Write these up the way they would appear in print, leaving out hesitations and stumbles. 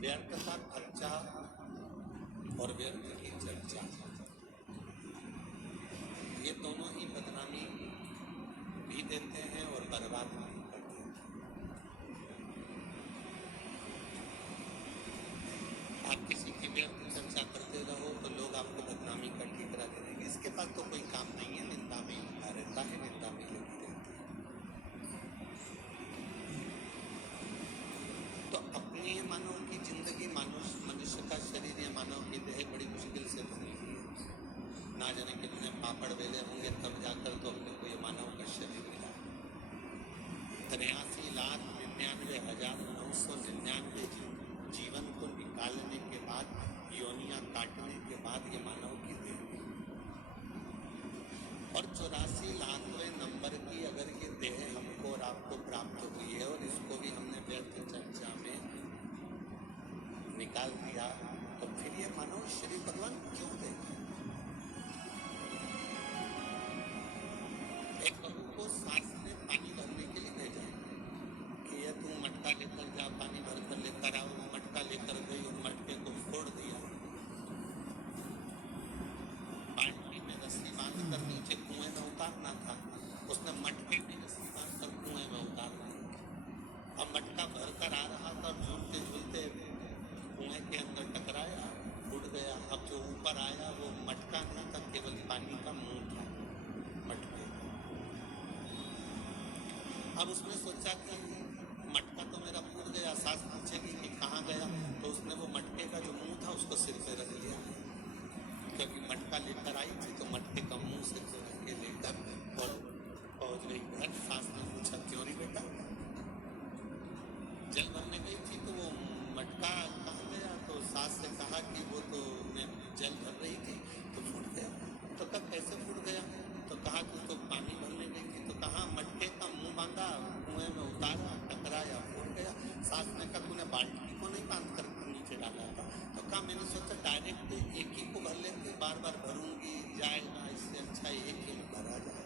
व्यर्थ का खर्चा और व्यर्थ की चर्चा, ये दोनों ही बदनामी भी देते हैं और बर्बाद भी करते हैं। आप किसी की व्यर्थ चर्चा करते रहो तो लोग आपको बदनामी का ठिकरा दे देंगे। इसके पास तो कोई काम नहीं है, निंदा में लगा रहता है, निंदा में लगी रहती है। तो अपनी मानव की जिंदगी, मनुष्य का शरीर या मानव की देह बड़ी मुश्किल से बनी हुई है। ना जाने कितने पापड़ बेले होंगे तब जाकर तो अपने को ये मानव का शरीर मिला। 83,99,999 जीवन को निकालने के बाद, योनियां काटने के बाद ये मानव की देह, और 84,00,000वें नंबर की अगर ये देह हमको और आपको प्राप्त हुई है और इसको भी हमने व्यर्थ चर्चा में निकाल दिया, तो फिर ये मानव शरीर भगवान क्यों देगा? एक बहू को सास ने पानी भरने के लिए भेजा कि ये तुम मटका लेकर जा, पानी भरकर लेकर आओ। वो मटका लेकर गई और मटके को फोड़ दिया। बाल्टी में रस्सी बांधकर नीचे कुएं में उतारना था, उसने मटके में रस्सी बांधकर कुएं में उतार दिया। अब मटका भरकर आ रहा था, झूलते झूलते कुएं के अंदर टकराया, फूट गया। अब जो ऊपर आया वो मटका नहीं था, केवल पानी का मुंह था मटके। अब उसने सोचा कि मटका तो मेरा फूट गया, सास पूछेगी कि कहाँ गया, तो उसने वो मटके का जो मुंह था उसको सिर पे रख लिया, क्योंकि मटका लेकर आई थी तो मटके का मुंह सिर पे रख के लेकर और पहुंच गई घर। सास ने पूछा क्यों नहीं बेटा? जल भरने गई थी तो वो मटका कहाँ गया? तो सास से कहा कि वो तो मैं जल भर रही थी तो फूट गया। तो कब कैसे फूट गया? तो कहा कि तो पानी भरने गई थी। तो कहा मटके का मुंह बांधा, कुएं में उतारा, टकराया, फूट गया। सास ने कहा तूने बाल्टी को नहीं बांध कर नीचे डाला था? तो कहा मैंने सोचा डायरेक्ट एक ही को भर लेते, बार बार भरूंगी जाएगा, इससे अच्छा एक ही में भरा जाए।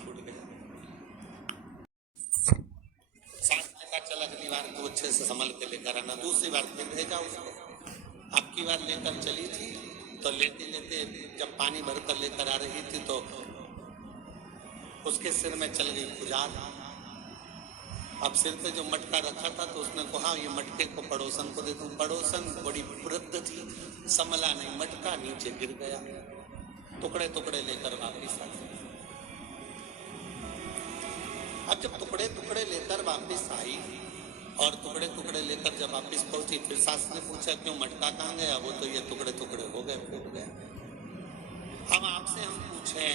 फूट गया। सास ने कहा चल अगली बार तो अच्छे से संभल के लेकर आना। दूसरी बार फिर भेजा उसको। अब की बार लेकर चली थी तो लेते लेते जब पानी भरकर लेकर आ रही थी तो उसके सिर में चल गई खुजाल। अब सिर पे जो मटका रखा था तो उसने कहा ये मटके को पड़ोसन को दे दूं। पड़ोसन बड़ी वृद्ध थी, संभला नहीं, मटका नीचे गिर गया, टुकड़े टुकड़े लेकर वापिस आ गई। अब जब टुकड़े टुकड़े लेकर वापिस आई और टुकड़े टुकड़े लेकर जब वापिस पहुंची, फिर सास ने पूछा क्यों मटका कहाँ गया? वो तो ये टुकड़े टुकड़े हो गए, फूट गए। अब आपसे हम पूछे,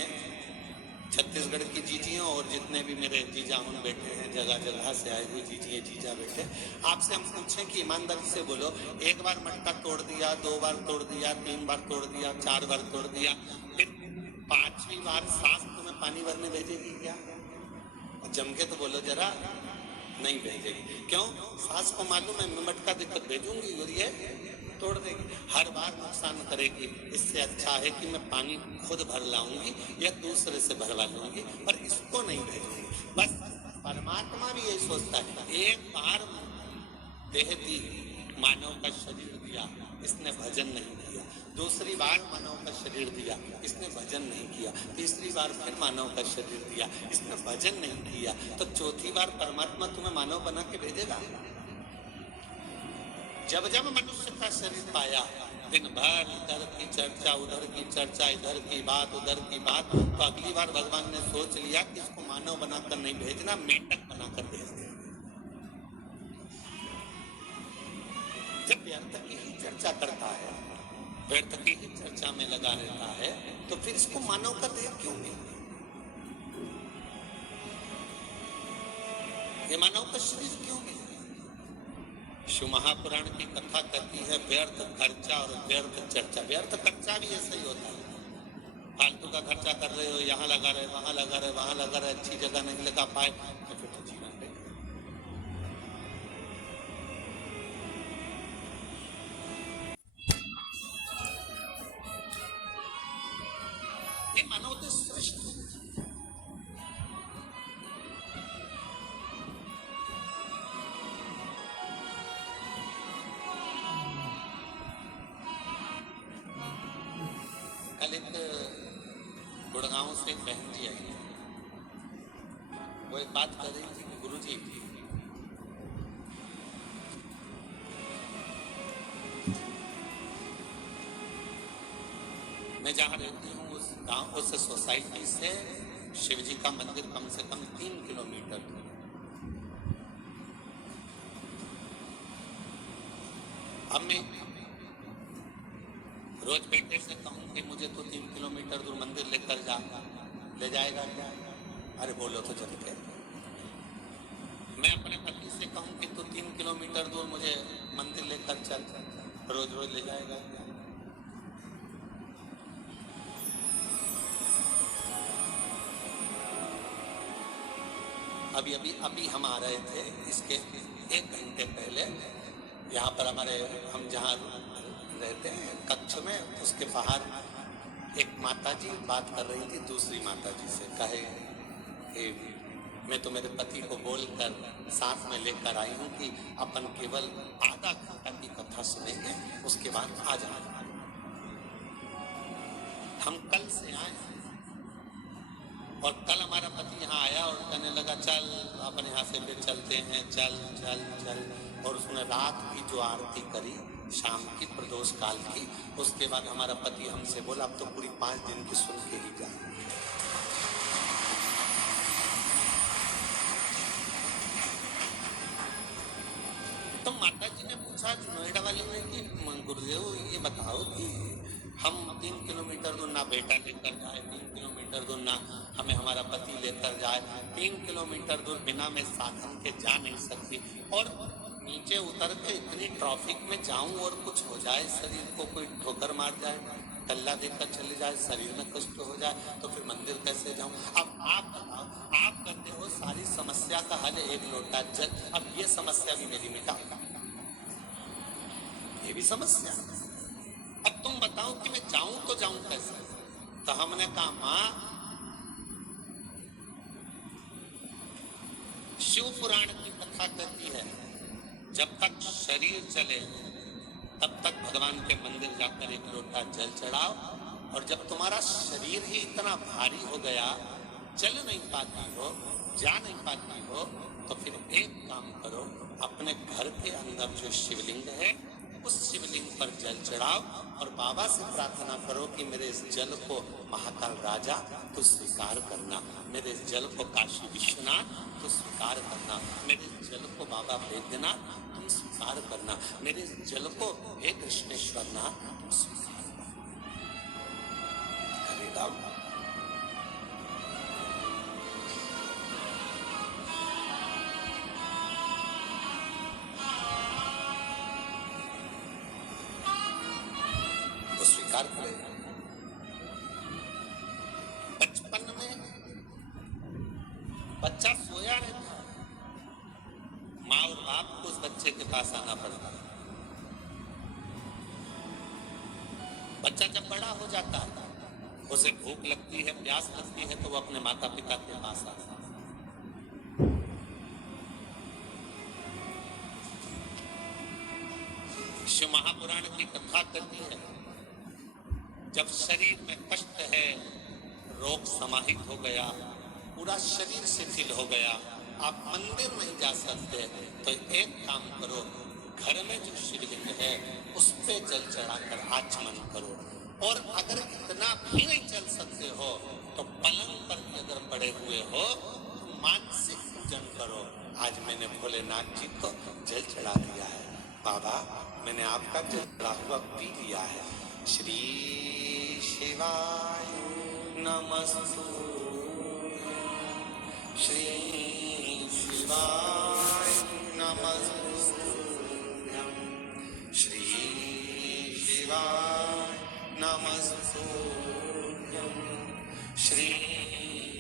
छत्तीसगढ़ की जीजियों और जितने भी मेरे जीजा उन बैठे हैं, जगह जगह से आए हुए जीजिए जीजा बैठे, आपसे हम पूछें कि ईमानदारी से बोलो, एक बार मटका तोड़ दिया, 2 बार तोड़ दिया, 3 बार तोड़ दिया, 4 बार तोड़ दिया, फिर 5वीं बार सास तुम्हें पानी भरने भेजेगी क्या? जम के तो बोलो जरा, नहीं भेजेगी। क्यों? सास को मालूम है मैं मटका देकर भेजूंगी और ये तोड़ देगी, हर बार नुकसान करेगी। इससे अच्छा है कि मैं पानी खुद भर लाऊंगी या दूसरे से भरवा लूंगी, पर इसको नहीं भेजूंगी। बस परमात्मा भी यही सोचता है, एक बार देह दी, मानव का शरीर दिया, इसने भजन नहीं किया। दूसरी बार मानव का शरीर दिया, इसने भजन नहीं किया। तीसरी बार फिर मानव का शरीर दिया, इसने भजन नहीं किया। तो चौथी बार परमात्मा तुम्हें मानव बना के भेजेगा। जब जब मनुष्य का शरीर पाया, दिन भर इधर की चर्चा, उधर की चर्चा, इधर की बात, उधर की बात, तो अगली बार भगवान ने सोच लिया कि इसको मानव बनाकर नहीं भेजना, मेंढक बनाकर भेज देंगे। जब व्यर्थ की ही चर्चा करता है, व्यर्थ की ही चर्चा में लगा रहता है, तो फिर इसको मानव का देह क्यों नहीं? ये मानव का शरीर क्यों नहीं? शिव महापुराण की कथा कहती है व्यर्थ खर्चा और व्यर्थ चर्चा। व्यर्थ खर्चा भी ऐसा ही होता है, फालतू का खर्चा कर रहे हो, यहाँ लगा रहे, वहां लगा रहे, वहां लगा रहे, अच्छी जगह नहीं लगा पाए, तो फिर तो जीवन पे ये मानव तो श्रेष्ठ एक गुड़गांव से एक बहन जी आई, वो एक बात कर रही थी कि गुरुजी मैं जहाँ रहती हूँ उस गांव, उस सोसाइटी से शिव जी का मंदिर कम से कम 3 किलोमीटर दूर। अब मैं रोज बेटे से कहूँ कि मुझे तो 3 किलोमीटर दूर मंदिर लेकर जा, ले जाएगा क्या? अरे बोलो तो चल के। मैं अपने पति से कहूँ कि तू 3 किलोमीटर दूर मुझे मंदिर लेकर चल, रोज रोज ले जाएगा क्या? अभी हम आ रहे थे, इसके 1 घंटे पहले यहाँ पर हमारे, हम जहाँ रहते हैं कक्ष में, उसके बाहर एक माता जी बात कर रही थी दूसरी माता जी से। कहे कि मैं तो मेरे पति को बोलकर साथ में लेकर आई हूँ कि अपन केवल आधा घंटा की कथा सुनेंगे, उसके बाद आ जाएंगे। हम कल से आए और कल हमारा पति यहाँ आया और कहने लगा चल अपन यहाँ से फिर चलते हैं, चल चल चल। और उसने रात की जो आरती करी शाम की प्रदोष काल की, उसके बाद हमारा पति हमसे बोला अब तो पूरी 5 दिन की सुन के ही जाए। तो माता जी ने पूछा नोएडा वाले ने कि गुरुदेव ये बताओ कि हम 3 किलोमीटर दूर ना बेटा लेकर जाए, 3 किलोमीटर दूर ना हमें हमारा पति लेकर जाए, 3 किलोमीटर दूर बिना मैं साधन के जा नहीं सकती, और नीचे उतर के इतनी ट्रैफिक में जाऊं और कुछ हो जाए, शरीर को कोई ठोकर मार जाए, कल्ला देकर चले जाए, शरीर में कष्ट हो जाए, तो फिर मंदिर कैसे जाऊं? अब आप बताओ, आप कहते हो सारी समस्या का हल 1 लोटा जल, अब ये समस्या भी मेरी मिटा, ये भी समस्या। अब तुम बताओ कि मैं जाऊं तो जाऊं कैसे? तो हमने कहा मां, शिव पुराण की कथा कहती है जब तक शरीर चले तब तक भगवान के मंदिर जाकर 1 लोटा जल चढ़ाओ, और जब तुम्हारा शरीर ही इतना भारी हो गया, चल नहीं पाती हो, जा नहीं पाती हो, तो फिर एक काम करो, अपने घर के अंदर जो शिवलिंग है उस शिवलिंग पर जल चढ़ाओ और बाबा से प्रार्थना करो कि मेरे इस जल को महाकाल राजा तो स्वीकार करना, मेरे इस जल को काशी विश्वनाथ तो स्वीकार करना, मेरे इस जल को बाबा वैद्यनाथ तुम स्वीकार करना, मेरे इस जल को हे कृष्णेश्वर नाथ तुम स्वीकार करेगा। स्वीकार करेगा। बचपन में बच्चा सोया रहता, माँ और बाप को उस बच्चे के पास आना पड़ता। बच्चा जब बड़ा हो जाता है, उसे भूख लगती है, प्यास लगती है, तो वो अपने माता पिता के पास आता है। शिव महापुराण की कथा करती है जब शरीर में कष्ट है, रोग समाहित हो गया, पूरा शरीर शिथिल हो गया, आप मंदिर नहीं जा सकते, तो एक काम करो, घर में जो शिवलिंग है उस पे जल चढ़ाकर आचमन करो, और अगर इतना भी नहीं चल सकते हो तो पलंग पर भी अगर पड़े हुए हो तो मानसिक पूजन करो। आज मैंने भोलेनाथ जी को जल चढ़ा दिया है, बाबा मैंने आपका जल चढ़ा हुआ पी लिया है, श्री शिवाय नमस्तुभ्यं, श्री शिवाय नमस्तुभ्यं, श्री शिवाय नमस्तुभ्यं, श्री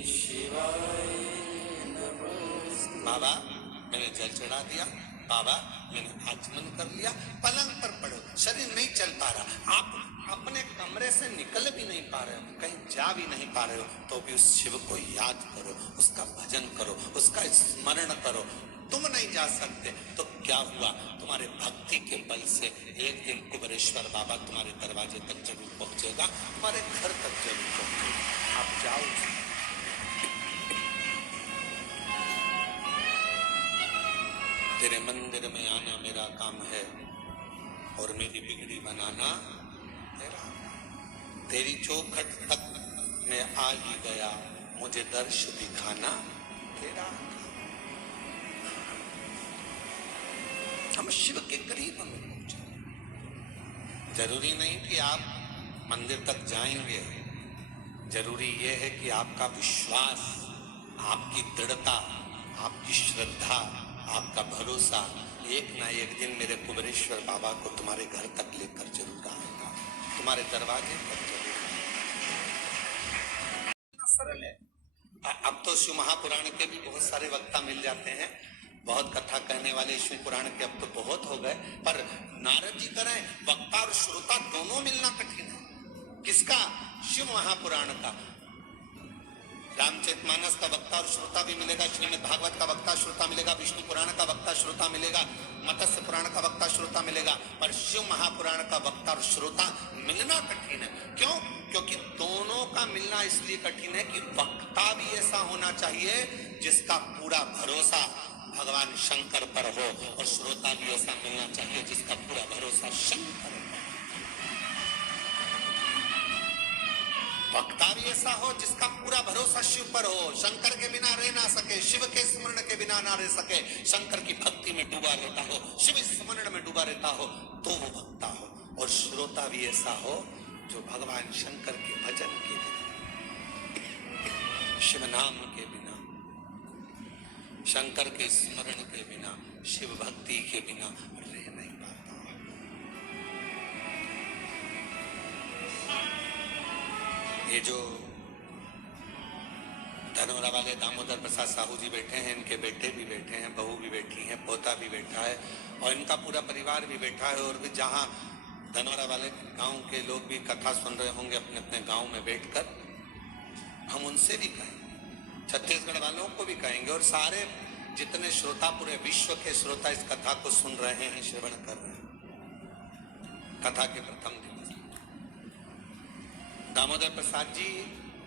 शिवाय नमस्तुभ्यं। बाबा मैंने जल चढ़ा दिया, बाबा मैंने आचमन कर लिया, पलंग पर पड़ो, शरीर नहीं चल पा रहा, आप अपने कमरे से निकल भी नहीं पा रहे हो, कहीं जा भी नहीं पा रहे हो, तो भी उस शिव को याद करो, उसका भजन करो, उसका स्मरण करो। तुम नहीं जा सकते तो क्या हुआ, तुम्हारे भक्ति के बल से एक दिन कुबेरेश्वर बाबा तुम्हारे दरवाजे तक जरूर पहुंचेगा, तुम्हारे घर तक जरूर पहुंचेगा। आप जाओ। तेरे मंदिर में आना मेरा काम है और मेरी बिगड़ी बनाना तेरा। तेरी चौखट तक मैं आ ही गया, मुझे दर्श दिखाना तेरा। हम शिव के करीब हमें पहुंचे। जरूरी नहीं कि आप मंदिर तक जाएंगे, जरूरी यह है कि आपका विश्वास, आपकी दृढ़ता, आपकी श्रद्धा, आपका भरोसा एक ना एक दिन मेरे कुबेरेश्वर बाबा को तुम्हारे घर तक लेकर जरूर आएगा, तुम्हारे दरवाजे तक जरूर आएगा। सरल है। अब तो शिव महापुराण के भी बहुत सारे वक्ता मिल जाते हैं, बहुत कथा कहने वाले शिव पुराण के अब तो बहुत हो गए, पर नारद जी करें वक्ता और श्रोता दोनों मिलना कठिन है। किसका? शिव महापुराण का। रामचरितमानस का वक्ता और श्रोता भी मिलेगा, श्रीमद् भागवत का वक्ता श्रोता मिलेगा, विष्णु पुराण का वक्ता श्रोता मिलेगा, मत्स्य पुराण का वक्ता श्रोता मिलेगा, पर शिव महापुराण का वक्ता और श्रोता मिलना कठिन है। क्यों? क्योंकि दोनों का मिलना इसलिए कठिन है कि वक्ता भी ऐसा होना चाहिए जिसका पूरा भरोसा भगवान शंकर पर हो, और श्रोता भी ऐसा मिलना चाहिए जिसका पूरा भरोसा शंकर पर। वक्ता भी ऐसा हो जिसका पूरा भरोसा शिव पर हो, शंकर के बिना रह ना सके, शिव के स्मरण के बिना ना रह सके, शंकर की भक्ति में डूबा रहता हो, शिव स्मरण में डूबा रहता हो, तो वो वक्ता हो। और श्रोता भी ऐसा हो जो भगवान शंकर के भजन के बिना, शिव नाम के बिना, शंकर के स्मरण के बिना, शिव भक्ति के बिना रह नहीं पाता। ये जो धनोरा वाले दामोदर प्रसाद साहू जी बैठे हैं, इनके बेटे भी बैठे हैं, बहू भी बैठी हैं, पोता भी बैठा है, और इनका पूरा परिवार भी बैठा है। और भी जहाँ धनोरा वाले गांव के लोग भी कथा सुन रहे होंगे अपने अपने गांव में बैठकर, हम उनसे भी कहेंगे, छत्तीसगढ़ वालों को भी कहेंगे, और सारे जितने श्रोता, पूरे विश्व के श्रोता इस कथा को सुन रहे हैं, श्रवण कर रहे हैं। कथा के प्रथम दिन दामोदर प्रसाद जी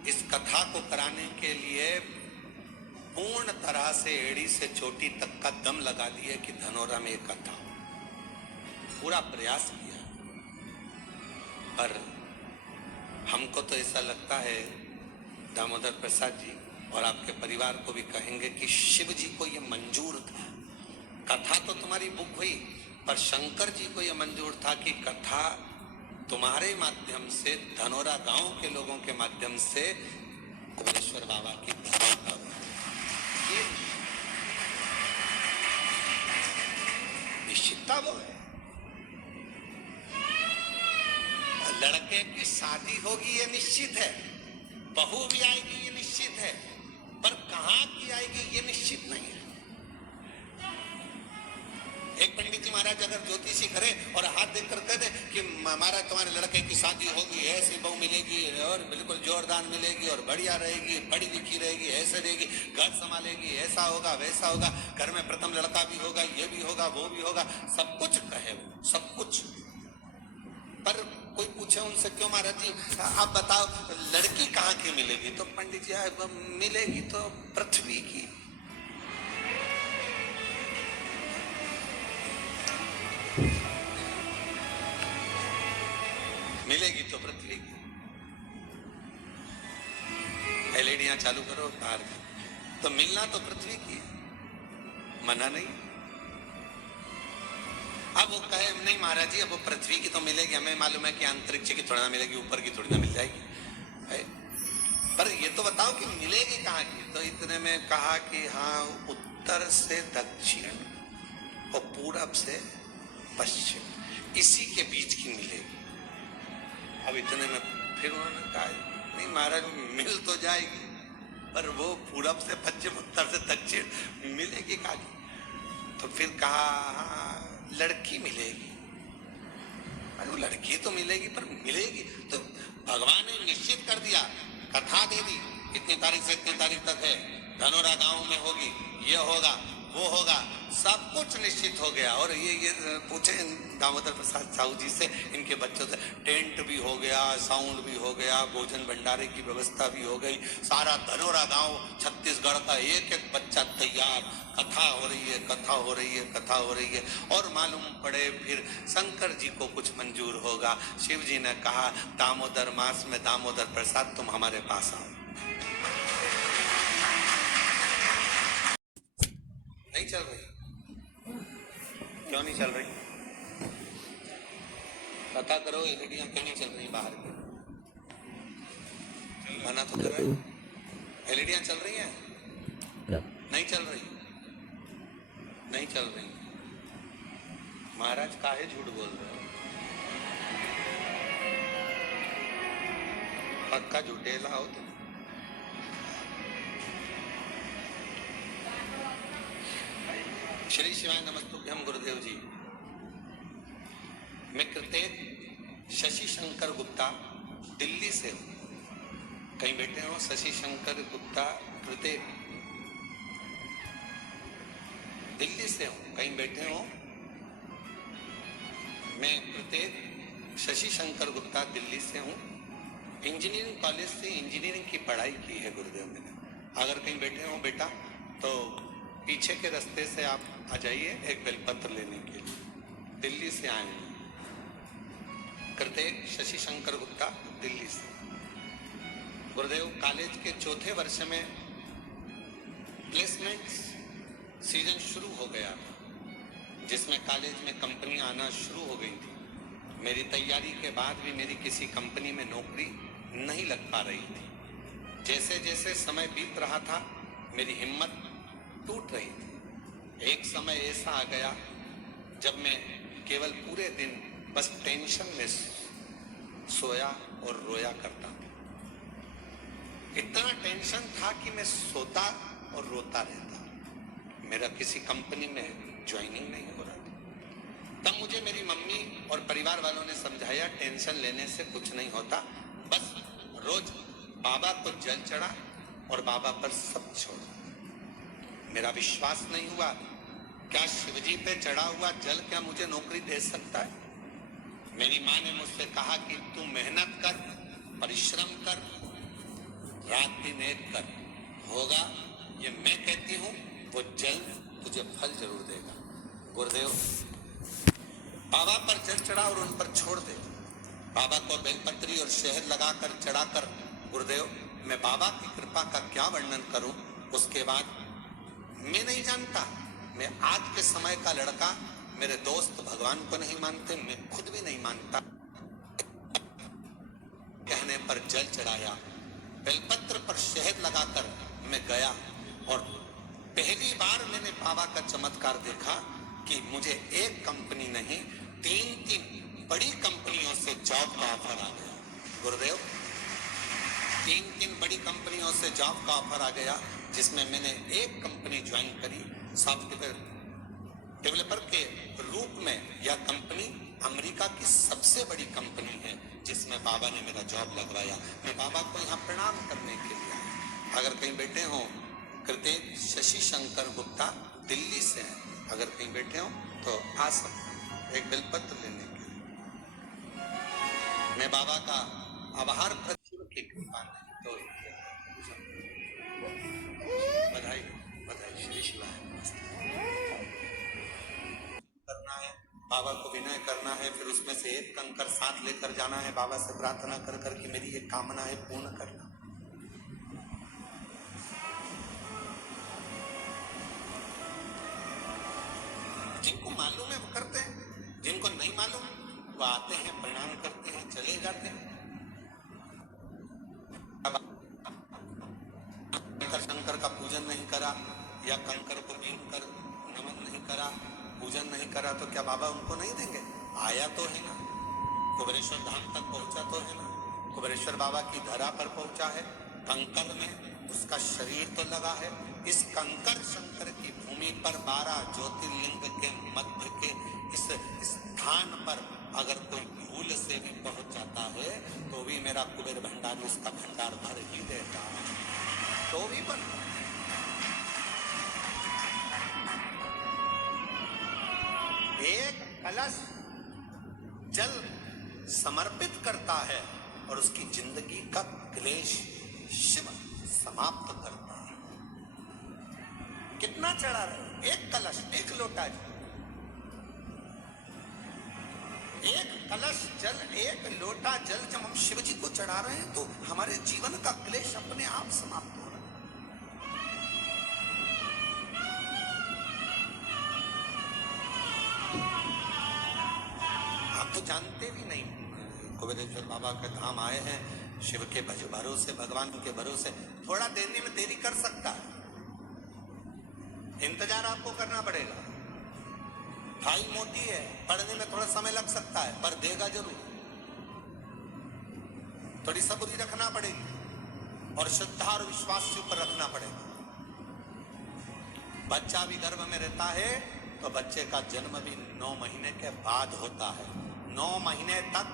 इस कथा को कराने के लिए पूर्ण तरह से एड़ी से चोटी तक का दम लगा दिए कि धनोरा में एक कथा, पूरा प्रयास किया। पर हमको तो ऐसा लगता है दामोदर प्रसाद जी, और आपके परिवार को भी कहेंगे कि शिव जी को ये मंजूर था। कथा तो तुम्हारी बुक हुई, पर शंकर जी को ये मंजूर था कि कथा तुम्हारे माध्यम से, धनोरा गांव के लोगों के माध्यम से कुबेरेश्वर बाबा की धर्म, ये निश्चितता वो है। लड़के की शादी होगी ये निश्चित है, बहू भी आएगी ये निश्चित है, पर कहाँ की आएगी ये निश्चित नहीं है। एक पंडित जी महाराज अगर ज्योतिषी करे और हाथ देखकर कह दे कि महाराज तुम्हारे लड़के की शादी होगी, ऐसी बहू मिलेगी और बिल्कुल जोरदार मिलेगी और बढ़िया रहेगी, पढ़ी लिखी रहेगी, ऐसे रहेगी, घर संभालेगी, ऐसा होगा वैसा होगा, घर में प्रथम लड़का भी होगा, ये भी होगा वो भी होगा, सब कुछ कहे वो, सब कुछ। पर कोई पूछे उनसे, क्यों महाराज जी आप बताओ लड़की कहाँ की मिलेगी? तो पंडित जी मिलेगी तो पृथ्वी की। मिलेगी तो पृथ्वी की। एलईडियां चालू करो बाहर, तो मिलना तो पृथ्वी की, मना नहीं। अब वो कहे नहीं महाराज जी अब वो पृथ्वी की तो मिलेगी, हमें मालूम है कि अंतरिक्ष की थोड़ी ना मिलेगी, ऊपर की थोड़ी ना मिल जाएगी, पर ये तो बताओ कि मिलेगी कहाँ की? तो इतने में कहा कि हाँ, उत्तर से दक्षिण और पूरब से पश्चिम, इसी के बीच की मिलेगी। अब इतने में फिर उन्होंने कहा नहीं महाराज मिल तो जाएगी, पर वो पूरब से पश्चिम, उत्तर से दक्षिण मिलेगी कहाँ की? तो फिर कहा हाँ, लड़की मिलेगी। अरे वो लड़की तो मिलेगी, पर मिलेगी तो भगवान ने निश्चित कर दिया, कथा दे दी, इतनी तारीख से इतनी तारीख तक है, धनोरा गांव में होगी, ये होगा वो होगा, सब कुछ निश्चित हो गया। और ये पूछे दामोदर प्रसाद साहू जी से, इनके बच्चों से, टेंट भी हो गया, साउंड भी हो गया, भोजन भंडारे की व्यवस्था भी हो गई, सारा धनोरा गांव छत्तीसगढ़ का एक एक बच्चा तैयार, कथा हो रही है, कथा हो रही है, कथा हो रही है। और मालूम पड़े फिर शंकर जी को कुछ मंजूर होगा। शिव जी ने कहा, दामोदर मास में दामोदर प्रसाद तुम हमारे पास आओ। नहीं चल रही? क्यों नहीं चल रही? पता करो, एलईडियां क्यों नहीं चल रही बाहर की? मना तो कर रहे, एलईडियां चल रही हैं? नहीं चल रही, नहीं चल रही। महाराज काहे झूठ बोल रहे हो? पक्का झूठेला हो तुम। श्री शिवाय नमस्तुभ्यम गुरुदेव जी। मैं कृतेक शशि शंकर गुप्ता दिल्ली से हूं। कहीं बैठे हो? शशि शंकर गुप्ता कृतेक दिल्ली से हूं। कहीं बैठे हो? मैं कृतेक शशि शंकर गुप्ता दिल्ली से हूं। इंजीनियरिंग कॉलेज से इंजीनियरिंग की पढ़ाई की है गुरुदेव मैंने। अगर कहीं बैठे हो बेटा तो पीछे के रास्ते से आप आ जाइए एक बेलपत्र लेने के लिए। दिल्ली से आए हैं, कृतेक शशि शंकर गुप्ता दिल्ली से। गुरुदेव कॉलेज के चौथे वर्ष में प्लेसमेंट सीजन शुरू हो गया, जिसमें कॉलेज में कंपनी आना शुरू हो गई थी। मेरी तैयारी के बाद भी मेरी किसी कंपनी में नौकरी नहीं लग पा रही थी। जैसे जैसे समय बीत रहा था मेरी हिम्मत टूट रही थी। एक समय ऐसा आ गया जब मैं केवल पूरे दिन बस टेंशन में सोया और रोया करता था। इतना टेंशन था कि मैं सोता और रोता रहता। मेरा किसी कंपनी में ज्वाइनिंग नहीं हो रहा था। तब मुझे मेरी मम्मी और परिवार वालों ने समझाया, टेंशन लेने से कुछ नहीं होता, बस रोज बाबा को जल चढ़ा और बाबा पर सब छोड़। मेरा विश्वास नहीं हुआ, क्या शिवजी पे चढ़ा हुआ जल क्या मुझे नौकरी दे सकता है? मेरी माँ ने मुझसे कहा कि तू मेहनत कर, परिश्रम कर, रात दिन एक कर, होगा। ये मैं कहती हूँ, वो जल तुझे फल जरूर देगा। गुरुदेव बाबा पर जल चढ़ा और उन पर छोड़ दे। बाबा को बेलपत्री और शहद लगाकर चढ़ाकर, गुरुदेव मैं बाबा की कृपा का क्या वर्णन करूं। उसके बाद मैं नहीं जानता, मैं आज के समय का लड़का, मेरे दोस्त भगवान को नहीं मानते, मैं खुद भी नहीं मानता। कहने पर जल चढ़ाया, बेलपत्र पर शहद लगाकर मैं गया और पहली बार मैंने बाबा का चमत्कार देखा कि मुझे एक कंपनी नहीं, तीन बड़ी कंपनियों से जॉब का ऑफर आ गया। गुरुदेव तीन बड़ी कंपनियों से जॉब का ऑफर आ गया, जिसमें मैंने एक कंपनी ज्वाइन करी सॉफ्टवेयर डेवलपर के रूप में। यह कंपनी अमेरिका की सबसे बड़ी कंपनी है, जिसमें बाबा ने मेरा जॉब लगवाया। मैं बाबा को यहाँ प्रणाम करने के लिए आया। अगर कहीं बैठे हो, कृतेक शशि शंकर गुप्ता दिल्ली से हैं, अगर कहीं बैठे हो तो आ सकते एक बेलपत्र लेने के लिए। मैं बाबा का आभार की कृपा नहीं तो बधाई बधाई। श्री शिवाय करना है, बाबा को विनय करना है, फिर उसमें से एक कंकर साथ लेकर जाना है, बाबा से प्रार्थना कर कर कि मेरी ये कामना है पूर्ण करना। जिनको मालूम है वो करते हैं, जिनको नहीं मालूम वो आते हैं, प्रणाम करते हैं, चले जाते हैं। शंकर का पूजन नहीं करा या कंकर को बीन कर नमन नहीं करा, पूजन नहीं करा, तो क्या बाबा उनको नहीं देंगे? आया तो है ना, कुबेरेश्वर धाम तक पहुंचा तो है ना, कुबेरेश्वर बाबा की धरा पर पहुंचा है, कंकर में उसका शरीर तो लगा है। इस कंकर शंकर की भूमि पर 12 ज्योतिर्लिंग के मध्य के इस स्थान पर अगर कोई भूल से भी पहुंच जाता है तो भी मेरा कुबेर भंडार उसका भंडार भर ही देता है, तो भी बन। एक कलश जल समर्पित करता है और उसकी जिंदगी का क्लेश शिव समाप्त करता है। कितना चढ़ा रहे? एक कलश, एक लोटा जल, एक कलश जल, एक लोटा जल जब हम शिव जी को चढ़ा रहे हैं तो हमारे जीवन का क्लेश अपने आप समाप्त हो रहा है। आप तो जानते भी नहीं, कुबेरेश्वर बाबा के धाम आए हैं, शिव के भरोसे, भगवान के भरोसे, थोड़ा देने में देरी कर सकता है, इंतजार आपको करना पड़ेगा। फाइल मोटी है, पढ़ने में थोड़ा समय लग सकता है, पर देगा जरूर। थोड़ी सब्री रखना पड़ेगी और श्रद्धा और विश्वास के ऊपर रखना पड़ेगा। बच्चा भी गर्भ में रहता है तो बच्चे का जन्म भी 9 महीने के बाद होता है। 9 महीने तक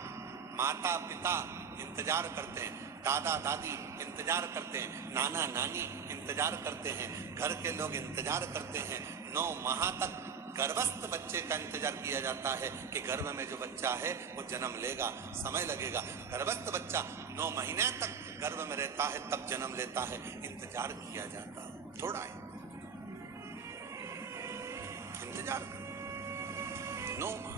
माता पिता इंतजार करते हैं, दादा दादी इंतजार करते हैं, नाना नानी इंतजार करते हैं, घर के लोग इंतजार करते हैं। 9 माह तक गर्भस्थ बच्चे का इंतजार किया जाता है कि गर्भ में जो बच्चा है वो जन्म लेगा, समय लगेगा। गर्भस्थ बच्चा 9 महीने तक गर्भ में रहता है, तब जन्म लेता है, इंतजार किया जाता है। थोड़ा है इंतजार 9 माह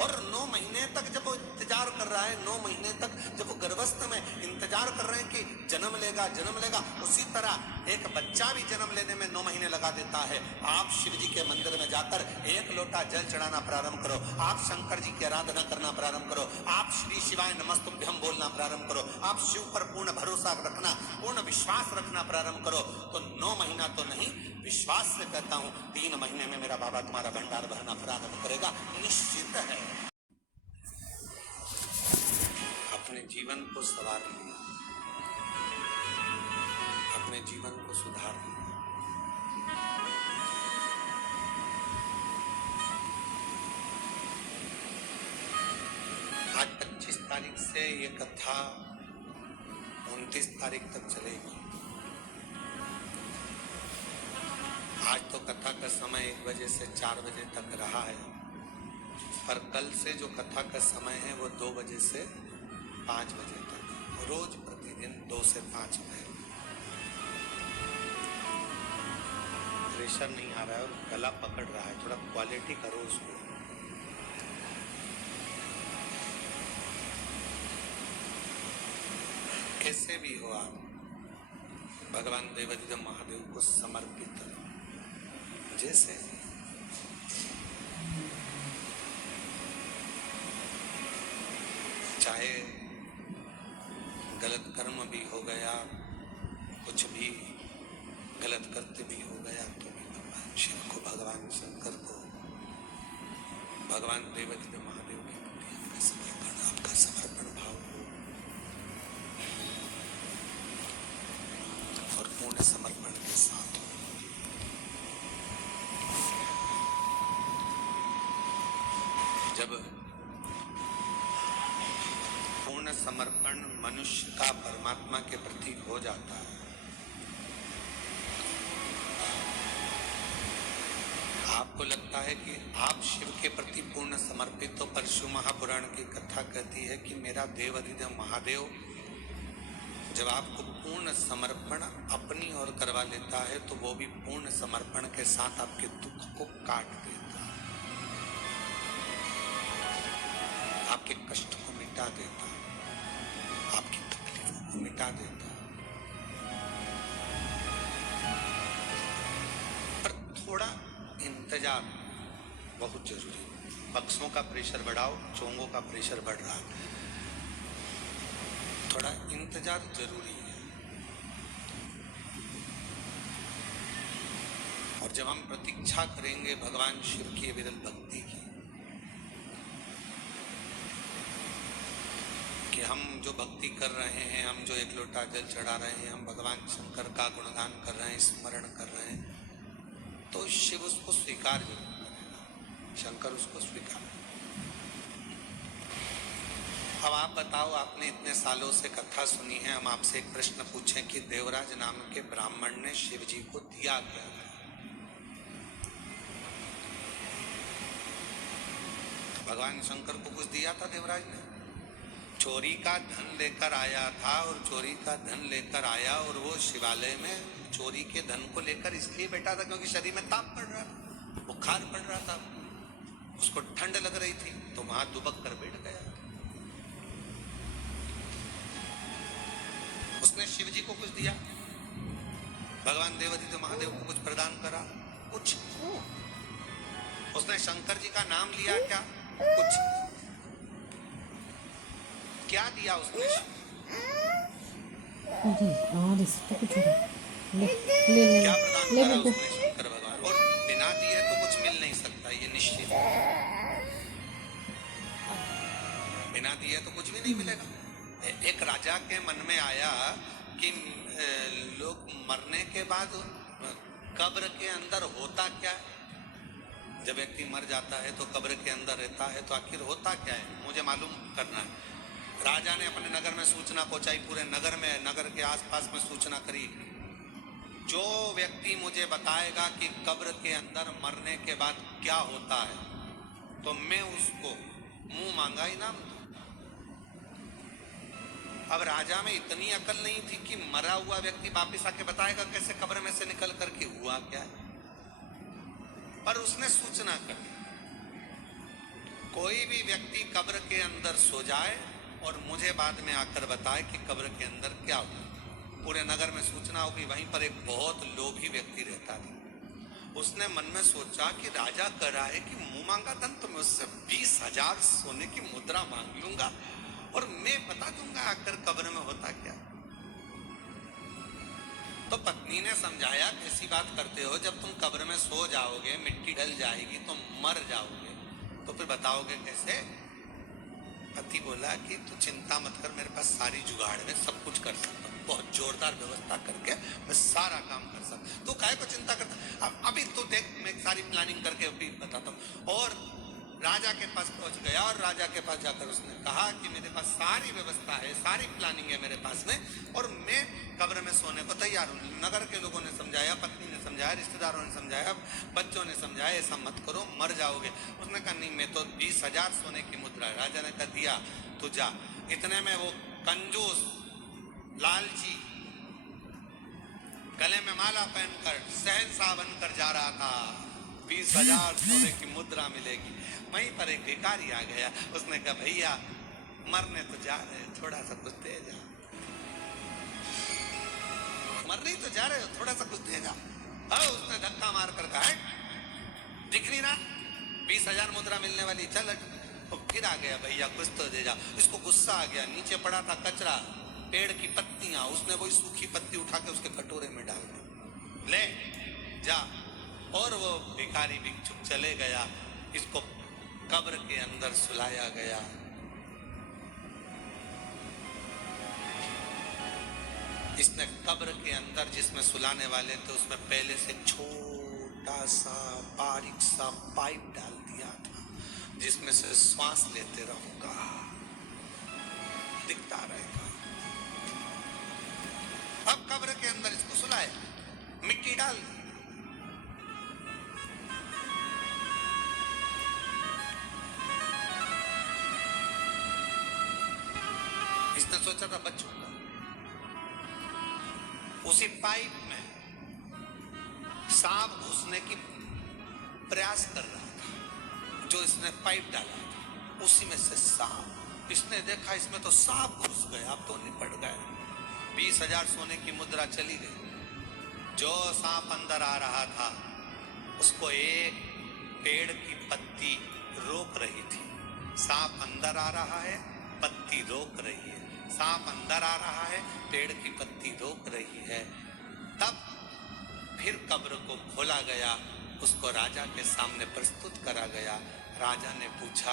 और 9 महीने तक जब वो इंतजार कर रहा है, 9 महीने तक जब वो गर्भस्थ में इंतजार कर रहे हैं कि जन्म लेगा जन्म लेगा, उसी तरह एक बच्चा भी जन्म लेने में 9 महीने लगा देता है। आप शिव जी के मंदिर में जाकर 1 लोटा जल चढ़ाना प्रारंभ करो, आप शंकर जी की आराधना करना प्रारंभ करो, आप श्री शिवाय नमस्तुभ्यम बोलना प्रारंभ करो, आप शिव पर पूर्ण भरोसा रखना, पूर्ण विश्वास रखना प्रारंभ करो, तो 9 महीना तो नहीं, विश्वास से कहता हूं 3 महीने में मेरा बाबा तुम्हारा भंडार भरना प्रारंभ करेगा, निश्चित है। अपने जीवन को संवार लिया, अपने जीवन को सुधार लिया। आज 25 तारीख से ये कथा 29 तारीख तक चलेगी। आज तो कथा का समय 1 बजे से 4 बजे तक रहा है, पर कल से जो कथा का समय है वो 2 बजे से 5 बजे तक, रोज प्रतिदिन 2 से 5 बजे। प्रेशर नहीं आ रहा है और गला पकड़ रहा है, थोड़ा क्वालिटी करो उसको। कैसे भी हो आप भगवान देवाधिदेव महादेव को समर्पित करो, जैसे चाहे गलत कर्म भी हो गया, कुछ भी गलत करते भी हो गया, तो भी भगवान शिव को, भगवान शंकर को, भगवान देवाधिदेव महादेव के प्रति अपना समर्पण, आपका समर्पण भाव हो और पूर्ण समर्पण के साथ हो। जब पूर्ण समर्पण मनुष्य का परमात्मा के प्रति हो जाता है, आपको लगता है कि आप शिव के प्रति पूर्ण समर्पित हो, पर शिव महापुराण की कथा कहती है कि मेरा देव अधिदेव महादेव जब आपको पूर्ण समर्पण अपनी ओर करवा लेता है तो वो भी पूर्ण समर्पण के साथ आपके दुख को काट देता है, आपके कष्ट को मिटा देता है, आपकी तकलीफों को मिटा देता है। पर थोड़ा इंतजार बहुत जरूरी है। पक्षों का प्रेशर बढ़ाओ, चोंगों का प्रेशर बढ़ रहा है, थोड़ा इंतजार जरूरी है। और जब हम प्रतीक्षा करेंगे भगवान शिव की विरल भक्ति की, कि हम जो भक्ति कर रहे हैं, हम जो 1 लोटा जल चढ़ा रहे हैं, हम भगवान शंकर का गुणगान कर रहे हैं, स्मरण कर रहे हैं, तो शिव उसको स्वीकार जरूर करेगा, शंकर उसको स्वीकार। अब आप बताओ, आपने इतने सालों से कथा सुनी है, हम आपसे एक प्रश्न पूछें कि देवराज नाम के ब्राह्मण ने शिव जी को दिया क्या था? भगवान शंकर को कुछ दिया था देवराज ने? चोरी का धन लेकर आया था, और चोरी का धन लेकर आया और वो शिवालय में चोरी के धन को लेकर इसलिए बैठा था क्योंकि शरीर में ताप पड़ रहा था, बुखार पड़ रहा था, उसको ठंड लग रही थी, तो वहां दुबक कर बैठ गया। उसने शिव जी को कुछ दिया? भगवान देवादित्य महादेव को कुछ प्रदान करा? कुछ। उसने शंकर जी का नाम लिया क्या? कुछ। क्या दिया उसने? क्या प्रदान करा उसने शंकर भगवान? और बिना दिए तो कुछ मिल नहीं सकता, ये निश्चित है। बिना दिए तो कुछ भी नहीं मिलेगा। एक राजा के मन में आया कि लोग मरने के बाद कब्र के अंदर होता क्या है? जब व्यक्ति मर जाता है तो कब्र के अंदर रहता है, तो आखिर होता क्या है, मुझे मालूम करना है। राजा ने अपने नगर में सूचना पहुंचाई, पूरे नगर में, नगर के आसपास में सूचना करी, जो व्यक्ति मुझे बताएगा कि कब्र के अंदर मरने के बाद क्या होता है, तो मैं उसको मुंह मांगा इनाम दूं। अब राजा में इतनी अकल नहीं थी कि मरा हुआ व्यक्ति वापिस आके बताएगा कैसे कब्र में से निकल करके हुआ क्या है, पर उसने सूचना कर दी, कोई भी व्यक्ति कब्र के अंदर सो जाए और मुझे बाद में आकर बताए कि कब्र के अंदर क्या हुआ। पूरे नगर में सूचना होगी। वहीं पर एक बहुत लोभी व्यक्ति रहता था। उसने मन में सोचा कि राजा कह रहा है कि मुंह मांगा धन, तो मैं उससे 20,000 सोने की मुद्रा मांग लूंगा और मैं बता दूंगा आकर कब्र में होता क्या। तो पत्नी ने समझाया, कैसी बात करते हो, जब तुम कब्र में सो जाओगे, मिट्टी डल जाएगी तो मर जाओगे, तो फिर बताओगे कैसे? पति बोला कि तू चिंता मत कर, मेरे पास सारी जुगाड़ है, सब कुछ कर सकता हूँ, बहुत जोरदार व्यवस्था करके मैं सारा काम कर सकता। तू काहे को चिंता करता? अभी तू देख, मैं सारी प्लानिंग करके अभी बताता हूँ। और राजा के पास पहुंच गया और राजा के पास जाकर उसने कहा कि मेरे पास सारी व्यवस्था है, सारी प्लानिंग है मेरे पास में, और मैं कब्र में सोने को तैयार हूँ। नगर के लोगों ने समझाया, पत्नी ने समझाया, रिश्तेदारों ने समझाया, बच्चों ने समझाया, ऐसा मत करो, मर जाओगे। उसने कहा नहीं, मैं तो 20,000 सोने की मुद्रा है। राजा ने कहा दिया, तू जा। इतने में वो कंजूस लालची गले में माला पहनकर शहंशाह बनकर जा रहा था। 20,000 सोने की मुद्रा मिलेगी। वहीं पर एक भिखारी आ गया, उसने कहा भैया मरने तो जा रहे, थोड़ा सा कुछ दे जा। मरने तो जा रहे हो, थोड़ा सा कुछ दे जा। उसने धक्का मार कर कहा, दिख नहीं रहा 20,000 मुद्रा मिलने वाली, चल। फिर आ गया, भैया कुछ तो दे जा। इसको गुस्सा आ गया, नीचे पड़ा था कचरा, पेड़ की पत्तियां, उसने वही सूखी पत्ती उठा के उसके कटोरे में डाल दी, ले जा। और वो भिखारी भी चुप चले गया। इसको कब्र के अंदर सुलाया गया। इसने कब्र के अंदर जिसमें सुलाने वाले थे उसमें पहले से छोटा सा बारीक सा पाइप डाल दिया था, जिसमें से श्वास लेते रहूंगा, दिखता रहेगा। अब कब्र के अंदर इसको सुलाए, मिट्टी डाल दी। इसने सोचा था बचूंगा। उसी पाइप में सांप घुसने की प्रयास कर रहा था, जो इसने पाइप डाला था उसी में से सांप। इसने देखा इसमें तो सांप घुस गए, अब तो निपट गए। 20,000 सोने की मुद्रा चली गई। जो सांप अंदर आ रहा था उसको एक पेड़ की पत्ती रोक रही थी। सांप अंदर आ रहा है, पत्ती रोक रही है। सांप अंदर आ रहा है, पेड़ की पत्ती रोक रही है। तब फिर कब्र को खोला गया, उसको राजा के सामने प्रस्तुत करा गया। राजा ने पूछा,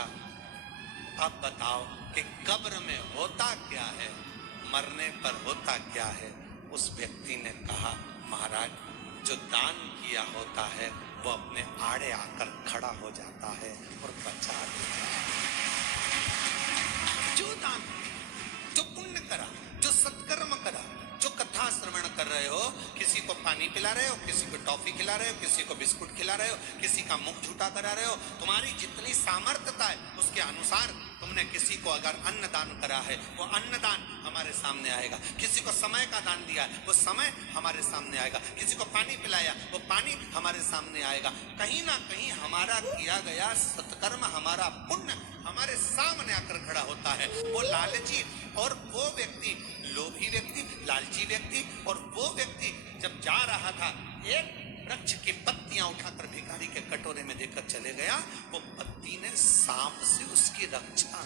अब बताओ कि कब्र में होता क्या है, मरने पर होता क्या है? उस व्यक्ति ने कहा, महाराज जो दान किया होता है वो अपने आड़े आकर खड़ा हो जाता है और बचा देता है। जो दान, जो पुण्य करा, जो सत्कर्म करा, जो कथा श्रवण कर रहे हो, किसी को पानी पिला रहे हो, किसी को टॉफी खिला रहे हो, किसी को बिस्कुट खिला रहे हो, किसी का मुख झूठा करा रहे हो, तुम्हारी जितनी सामर्थ्यता है उसके अनुसार तुमने किसी को अगर अन्नदान करा है, वो अन्नदान हमारे सामने आएगा। किसी को समय का दान दिया है, वो समय हमारे सामने आएगा। किसी को पानी पिलाया, वो पानी हमारे सामने आएगा। कहीं ना कहीं हमारा किया गया सत्कर्म, हमारा पुण्य हमारे सामने आकर खड़ा होता है। वो लालची और वो व्यक्ति, लोभी व्यक्ति, लालची व्यक्ति और वो व्यक्ति जब जा रहा था, एक वृक्ष की पत्तियां उठाकर भिखारी के कटोरे में देकर चले गया। वो पत्ती ने सांप से उसकी रक्षा